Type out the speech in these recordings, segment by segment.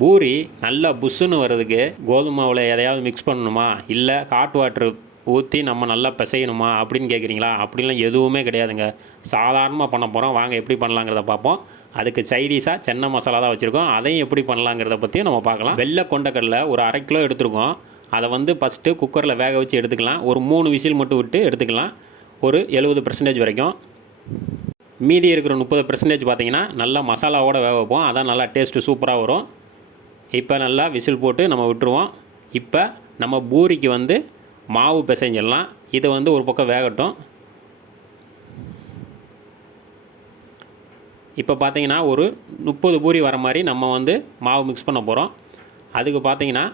பூரி நல்லா புஷ்ஷுன்னு வர்றதுக்கு கோதுமை மாவில் எதையாவது மிக்ஸ் பண்ணணுமா? இல்லை ஹாட் வாட்டர் ஊற்றி நம்ம நல்லா பிசையணுமா? அப்படின்னு கேட்குறீங்களா அப்படிலாம் எதுவுமே கிடையாதுங்க. சாதாரணமாக பண்ண போகிறோம் வாங்க எப்படி பண்ணலாங்கிறத பார்ப்போம். அதுக்கு சைடிஷாக சென்னை மசாலா தான் வச்சுருக்கோம். அதையும் எப்படி பண்ணலாங்கிறத பற்றியும் நம்ம பார்க்கலாம். வெள்ளை கொண்டக்கடலை ஒரு அரை கிலோ எடுத்துருக்கோம். அதை வந்து ஃபஸ்ட்டு குக்கரில் வேக வச்சு எடுத்துக்கலாம். ஒரு மூணு விசில் மட்டும் விட்டு எடுத்துக்கலாம். ஒரு எழுபது பர்சன்டேஜ் வரைக்கும். மீதி இருக்கிற முப்பது பர்சன்டேஜ் பார்த்தீங்கன்னா நல்லா மசாலாவோட வேக வைப்போம். அதான் நல்லா டேஸ்ட்டு சூப்பராக வரும். இப்போ நல்லா விசில் போட்டு நம்ம விட்டுருவோம். இப்போ நம்ம பூரிக்கு வந்து மாவு பிசைஞ்சிடலாம். இதை வந்து ஒரு பக்கம் வேகட்டும். இப்போ பார்த்தீங்கன்னா ஒரு முப்பது பூரி வர மாதிரி நம்ம வந்து மாவு மிக்ஸ் பண்ண போகிறோம் அதுக்கு பார்த்தீங்கன்னா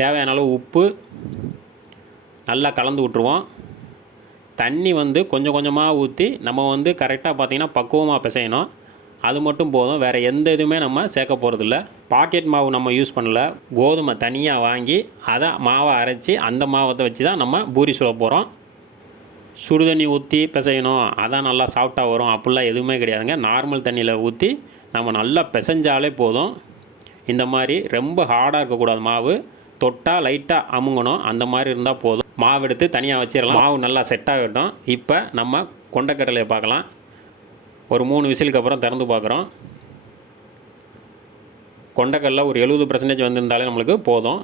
தேவையான அளவு உப்பு நல்லா கலந்து விட்ருவோம் தண்ணி வந்து கொஞ்சம் கொஞ்சமாக ஊற்றி நம்ம வந்து கரெக்டாக பார்த்திங்கன்னா பக்குவமாக பிசையணும். அது மட்டும் போதும். வேறு எந்த இதுவுமே நம்ம சேர்க்க போகிறதில்ல பாக்கெட் மாவு நம்ம யூஸ் பண்ணல. கோதுமை தனியாக வாங்கி அதை மாவை அரைச்சி அந்த மாவத்தை வச்சு தான் நம்ம பூரி சுட போகிறோம் சுடுதண்ணி ஊற்றி பிசையணும். அதான் நல்லா சாஃப்டாக வரும். அப்படிலாம் எதுவுமே கிடையாதுங்க. நார்மல் தண்ணியில் ஊற்றி நம்ம நல்லா பிசைஞ்சாலே போதும். இந்த மாதிரி ரொம்ப ஹார்டாக இருக்கக்கூடாது மாவு. தொட்டால் லைட்டாக அமுங்கணும். அந்த மாதிரி இருந்தால் போதும். மாவு எடுத்து தனியாக வச்சிடலாம் மாவு நல்லா செட் ஆகட்டும். இப்போ நம்ம கொண்டக்கடலையை பார்க்கலாம். ஒரு மூணு விசிலுக்கு அப்புறம் திறந்து பார்க்குறோம். கொண்டக்கல்ல ஒரு எழுபது பர்சன்டேஜ் வந்திருந்தாலே நம்மளுக்கு போதும்.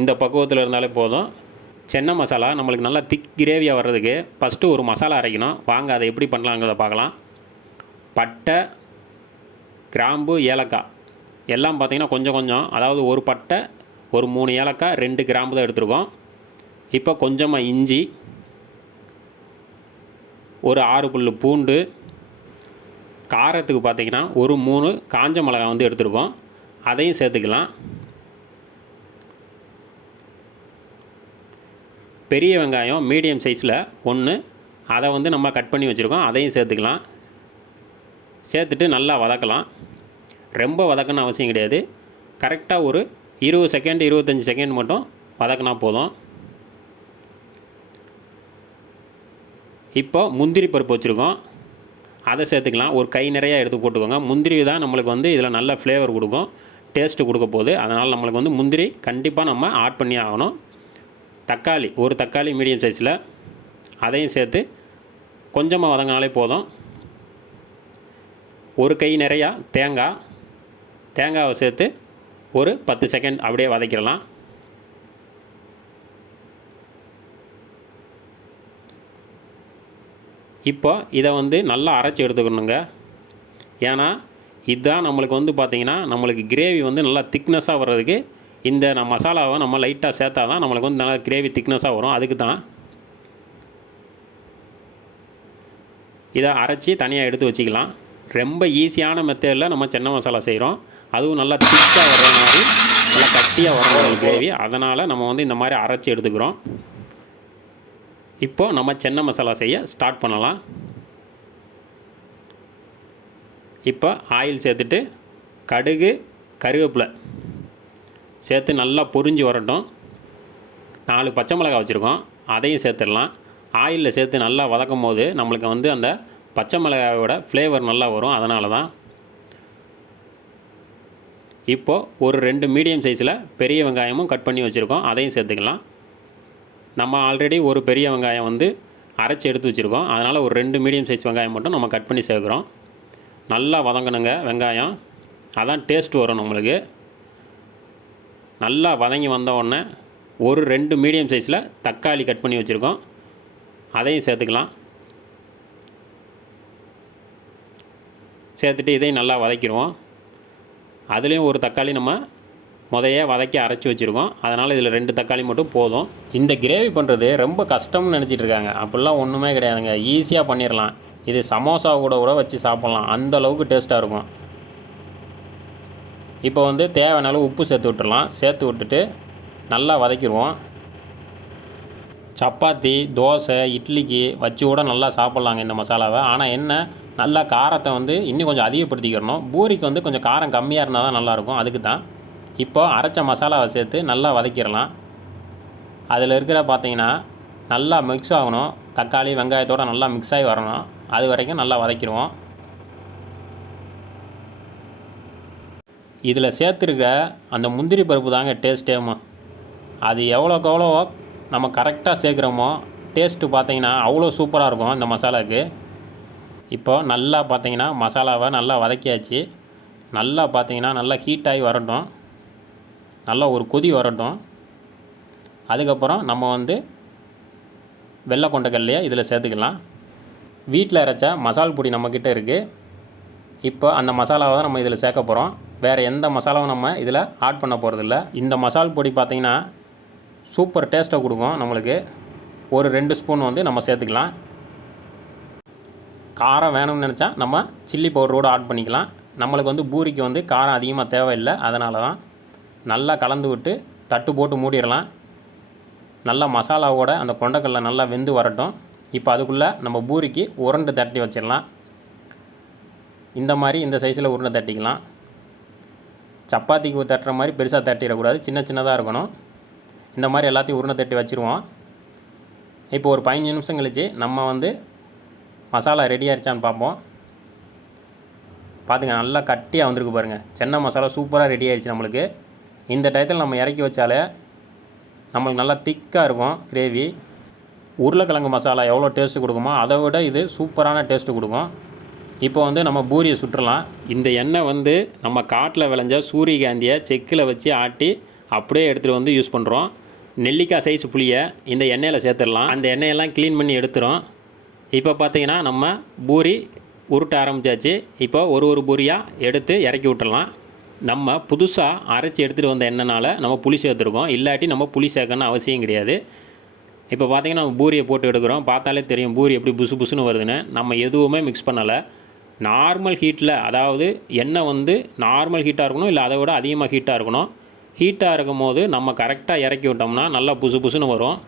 இந்த பக்குவத்தில் இருந்தாலே போதும். சென்னை மசாலா நம்மளுக்கு நல்லா திக் கிரேவியாக வர்றதுக்கு ஃபஸ்ட்டு ஒரு மசாலா அரைக்கணும். வாங்க அதை எப்படி பண்ணலாங்கிறத பார்க்கலாம். பட்டை கிராம்பு ஏலக்காய். எல்லாம் பார்த்திங்கன்னா கொஞ்சம் கொஞ்சம். அதாவது ஒரு பட்டை ஒரு மூணு ஏலக்காய் ரெண்டு கிராம்பு தான் எடுத்துருக்கோம். இப்போ கொஞ்சமாக இஞ்சி ஒரு ஆறு புல் பூண்டு காரத்துக்கு பார்த்திங்கன்னா ஒரு மூணு காஞ்ச மிளகாய் வந்து எடுத்துருக்கோம் அதையும் சேர்த்துக்கலாம். பெரிய வெங்காயம் மீடியம் சைஸில் ஒன்று அதை வந்து நம்ம கட் பண்ணி வச்சுருக்கோம். அதையும் சேர்த்துக்கலாம். சேர்த்துட்டு நல்லா வதக்கலாம். ரொம்ப வதக்கணும் அவசியம் கிடையாது. கரெக்டாக ஒரு இருபது செகண்ட் இருபத்தஞ்சி செகண்ட் மட்டும் வதக்கினா போதும். இப்போ முந்திரி பருப்பு வச்சுருக்கோம். அதை சேர்த்துக்கலாம். ஒரு கை நிறையா எடுத்து போட்டுக்கோங்க. முந்திரி தான் நம்மளுக்கு வந்து இதில் நல்ல ஃப்ளேவர் கொடுக்கும். டேஸ்ட்டு கொடுக்க போகுது. அதனால் நம்மளுக்கு வந்து முந்திரி கண்டிப்பாக நம்ம ஆட் பண்ணி ஆகணும். தக்காளி ஒரு தக்காளி மீடியம் சைஸில் அதையும் சேர்த்து கொஞ்சமாக வதங்கினாலே போதும். ஒரு கை நிறையா தேங்காய் தேங்காவை சேர்த்து ஒரு பத்து செகண்ட் அப்படியே வதக்கிடலாம். இப்போ இதை வந்து நல்லா அரைச்சி எடுத்துக்கணுங்க. ஏன்னா இதுதான் நம்மளுக்கு வந்து பார்த்திங்கன்னா நம்மளுக்கு கிரேவி வந்து நல்லா திக்னஸாக வர்றதுக்கு இந்த நம்ம மசாலாவை நம்ம லைட்டாக சேர்த்தா தான் நம்மளுக்கு வந்து நல்லா கிரேவி திக்னஸாக வரும். அதுக்கு தான் இதை அரைச்சி தனியாக எடுத்து வச்சுக்கலாம். ரொம்ப ஈஸியான மெத்தடில் நம்ம சென்னை மசாலா செய்கிறோம் அதுவும் நல்லா திக்காக வர்ற மாதிரி நல்லா கட்டியாக வர கிரேவி அதனால் நம்ம வந்து இந்த மாதிரி அரைச்சி எடுத்துக்கிறோம். இப்போது நம்ம சென்னை மசாலா செய்ய ஸ்டார்ட் பண்ணலாம். இப்போ ஆயில் சேர்த்துட்டு கடுகு கருவேப்பிலை சேர்த்து நல்லா பொரிஞ்சு வரட்டும். நாலு பச்சை மிளகாய் வச்சுருக்கோம். அதையும் சேர்த்துடலாம். ஆயிலில் சேர்த்து நல்லா வதக்கும் போது நம்மளுக்கு வந்து அந்த பச்சை மிளகாயோட ஃப்ளேவர் நல்லா வரும். அதனால தான் இப்போது ஒரு ரெண்டு மீடியம் சைஸில் பெரிய வெங்காயமும் கட் பண்ணி வச்சுருக்கோம். அதையும் சேர்த்துக்கலாம். நம்ம ஆல்ரெடி ஒரு பெரிய வெங்காயம் வந்து அரைச்சி எடுத்து வச்சுருக்கோம். அதனால் ஒரு ரெண்டு மீடியம் சைஸ் வெங்காயம் மட்டும் நம்ம கட் பண்ணி சேர்க்குறோம். நல்லா வதங்கணுங்க வெங்காயம். அதான் டேஸ்ட் வரும் நம்மளுக்கு. நல்லா வதங்கி வந்த உடனே ஒரு ரெண்டு மீடியம் சைஸில் தக்காளி கட் பண்ணி வச்சுருக்கோம். அதையும் சேர்த்துக்கலாம். சேர்த்துட்டு இதையும் நல்லா வதக்கிடுவோம். அதுலேயும் ஒரு தக்காளி நம்ம முதைய வதக்கி அரைச்சி வச்சுருக்கோம். அதனால் இதில் ரெண்டு தக்காளி மட்டும் போதும். இந்த கிரேவி பண்ணுறது ரொம்ப கஷ்டம்னு நினச்சிட்டு இருக்காங்க. அப்படிலாம் ஒன்றுமே கிடையாதுங்க. ஈஸியாக பண்ணிடலாம் இது சமோசா கூட கூட வச்சு சாப்பிட்லாம். அந்த அளவுக்கு டேஸ்ட்டாக இருக்கும். இப்போ வந்து தேவையான அளவு உப்பு சேர்த்து விட்டுடலாம் சேர்த்து விட்டுட்டு நல்லா வதக்கிடுவோம். சப்பாத்தி தோசை இட்லிக்கு வச்சு கூட நல்லா சாப்பிட்லாங்க இந்த மசாலாவை. ஆனால் என்ன? நல்லா காரத்தை வந்து இன்னும் கொஞ்சம் அதிகப்படுத்திக்கிறணும். பூரிக்கு வந்து கொஞ்சம் காரம் கம்மியாக இருந்தால் தான் நல்லாயிருக்கும் அதுக்கு தான் இப்போ அரைச்ச மசாலாவை சேர்த்து நல்லா வதக்கிடலாம். அதில் இருக்கிற பார்த்தீங்கன்னா நல்லா மிக்ஸ் ஆகணும். தக்காளி வெங்காயத்தோடு நல்லா மிக்ஸ் ஆகி வரணும். அது வரைக்கும் நல்லா வதக்கிடுவோம். இதில் சேர்த்துருக்க அந்த முந்திரி பருப்பு தாங்க டேஸ்ட்டேமா அது எவ்வளோக்கு எவ்வளோ நம்ம கரெக்டாக சேர்க்குறோமோ டேஸ்ட்டு பார்த்தீங்கன்னா அவ்வளோ சூப்பராக இருக்கும் இந்த மசாலாவுக்கு. இப்போ நல்லா பார்த்தீங்கன்னா மசாலாவை நல்லா வதக்கியாச்சு. நல்லா பார்த்தீங்கன்னா நல்லா ஹீட் ஆகி வரட்டும். நல்லா ஒரு கொதி வரட்டும். அதுக்கப்புறம் நம்ம வந்து வெள்ளை கொண்டக்கல்லையை இதில் சேர்த்துக்கலாம். வீட்டில் அரைச்ச மசால் பொடி நம்மக்கிட்ட இருக்குது இப்போ அந்த மசாலாவை தான் நம்ம இதில் சேர்க்க போகிறோம். வேறு எந்த மசாலாவும் நம்ம இதில் ஆட் பண்ண போகிறதில்ல. இந்த மசால் பொடி பார்த்திங்கன்னா சூப்பர் டேஸ்ட்டை கொடுக்கும் நம்மளுக்கு. ஒரு ரெண்டு ஸ்பூன் வந்து நம்ம சேர்த்துக்கலாம். காரம் வேணும்னு நினச்சா நம்ம சில்லி பவுடரோடு ஆட் பண்ணிக்கலாம். நம்மளுக்கு வந்து பூரிக்கு வந்து காரம் அதிகமாக தேவையில்லை. அதனால தான் நல்லா கலந்து விட்டு தட்டு போட்டு மூடிடலாம். நல்லா மசாலாவோட அந்த கொண்டக்கடலை நல்லா வெந்து வரட்டும். இப்போ அதுக்குள்ளே நம்ம பூரிக்கு உருண்டை தட்டி வச்சிடலாம். இந்த மாதிரி இந்த சைஸில் உருண்டை தட்டிக்கலாம். சப்பாத்திக்கு தட்டுற மாதிரி பெருசாக தட்டிடக்கூடாது. சின்ன சின்னதாக இருக்கணும். இந்த மாதிரி எல்லாத்தையும் உருண்டை தட்டி வச்சுருவோம். இப்போ ஒரு பதினஞ்சு நிமிஷம் கழிச்சு நம்ம வந்து மசாலா ரெடி ஆயிடுச்சான்னு பார்ப்போம். பார்த்துங்க நல்லா கட்டியாக வந்திருக்கு பாருங்கள் சென்னை மசாலா சூப்பராக ரெடி ஆயிடுச்சு நம்மளுக்கு. இந்த டயத்தில் நம்ம இறக்கி வச்சாலே நம்மளுக்கு நல்லா திக்காக இருக்கும் கிரேவி. உருளைக்கிழங்கு மசாலா எவ்வளோ டேஸ்ட்டு கொடுக்குமோ அதை விட இது சூப்பரான டேஸ்ட்டு கொடுக்கும். இப்போ வந்து நம்ம பூரியை சுற்றலாம். இந்த எண்ணெய் வந்து நம்ம காட்டில் விளைஞ்ச சூரியகாந்தியை செக்கில் வச்சு ஆட்டி அப்படியே எடுத்துகிட்டு வந்து யூஸ் பண்ணுறோம் நெல்லிக்காய் சைஸ் புளியை இந்த எண்ணெயில் சேர்த்துடலாம். அந்த எண்ணெயெல்லாம் க்ளீன் பண்ணி எடுத்துரும் இப்போ பார்த்தீங்கன்னா நம்ம பூரி உருட்ட ஆரம்பிச்சாச்சு. இப்போ ஒரு ஒரு பூரியாக எடுத்து இறக்கி விட்டுடலாம். நம்ம புதுசாக அரைச்சி எடுத்துகிட்டு வந்த எண்ணெய்னால நம்ம புளி சேர்த்துருக்கோம். இல்லாட்டி நம்ம புளி சேர்க்கணும்னு அவசியம் கிடையாது. இப்போ பார்த்தீங்கன்னா நம்ம பூரியை போட்டு எடுக்கிறோம். பார்த்தாலே தெரியும் பூரி எப்படி புசு புசுன்னு வருதுன்னு. நம்ம எதுவுமே மிக்ஸ் பண்ணலை. நார்மல் ஹீட்டில் அதாவது எண்ணெய் வந்து நார்மல் ஹீட்டாக இருக்கணும் இல்லை அதை விட அதிகமாக ஹீட்டாக இருக்கணும். ஹீட்டாக இருக்கும் போது நம்ம கரெக்டாக இறக்கி விட்டோம்னா நல்லா புசு புசுன்னு வரும்.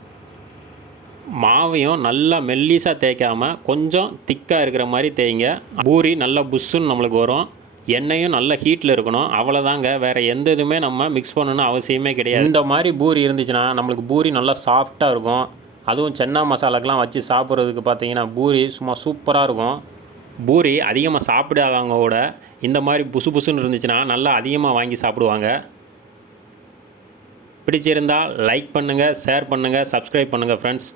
மாவையும் நல்லா மெல்லிசாக தேய்க்காமல் கொஞ்சம் திக்காக இருக்கிற மாதிரி தேய்ங்க. பூரி நல்லா புஷ்ஷுன்னு நம்மளுக்கு வரும். எண்ணெயும் நல்ல ஹீட்டில் இருக்கணும். அவ்வளோதாங்க வேறு எந்த இதுவுமே நம்ம மிக்ஸ் பண்ணணும்னு அவசியமே கிடையாது. இந்த மாதிரி பூரி இருந்துச்சுன்னா நம்மளுக்கு பூரி நல்லா சாஃப்டாக இருக்கும். அதுவும் சென்னா மசாலாக்கெலாம் வச்சு சாப்பிட்றதுக்கு பார்த்தீங்கன்னா பூரி சும்மா சூப்பராக இருக்கும். பூரி அதிகமாக சாப்பிடாதவங்க கூட இந்த மாதிரி புசு புசுன்னு இருந்துச்சுன்னா நல்லா அதிகமாக வாங்கி சாப்பிடுவாங்க. பிடிச்சிருந்தால் லைக் பண்ணுங்கள் ஷேர் பண்ணுங்கள் சப்ஸ்கிரைப் பண்ணுங்கள் ஃப்ரெண்ட்ஸ்